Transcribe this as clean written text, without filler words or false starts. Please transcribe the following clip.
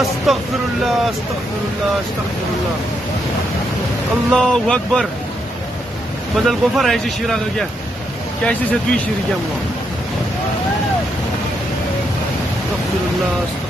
استغفر الله استغفر الله استغفر الله. الله اکبر. بدل غفر ایسی شیرا کر گیا کیا ایسی سے دوی شیر گیا. استغفر الله.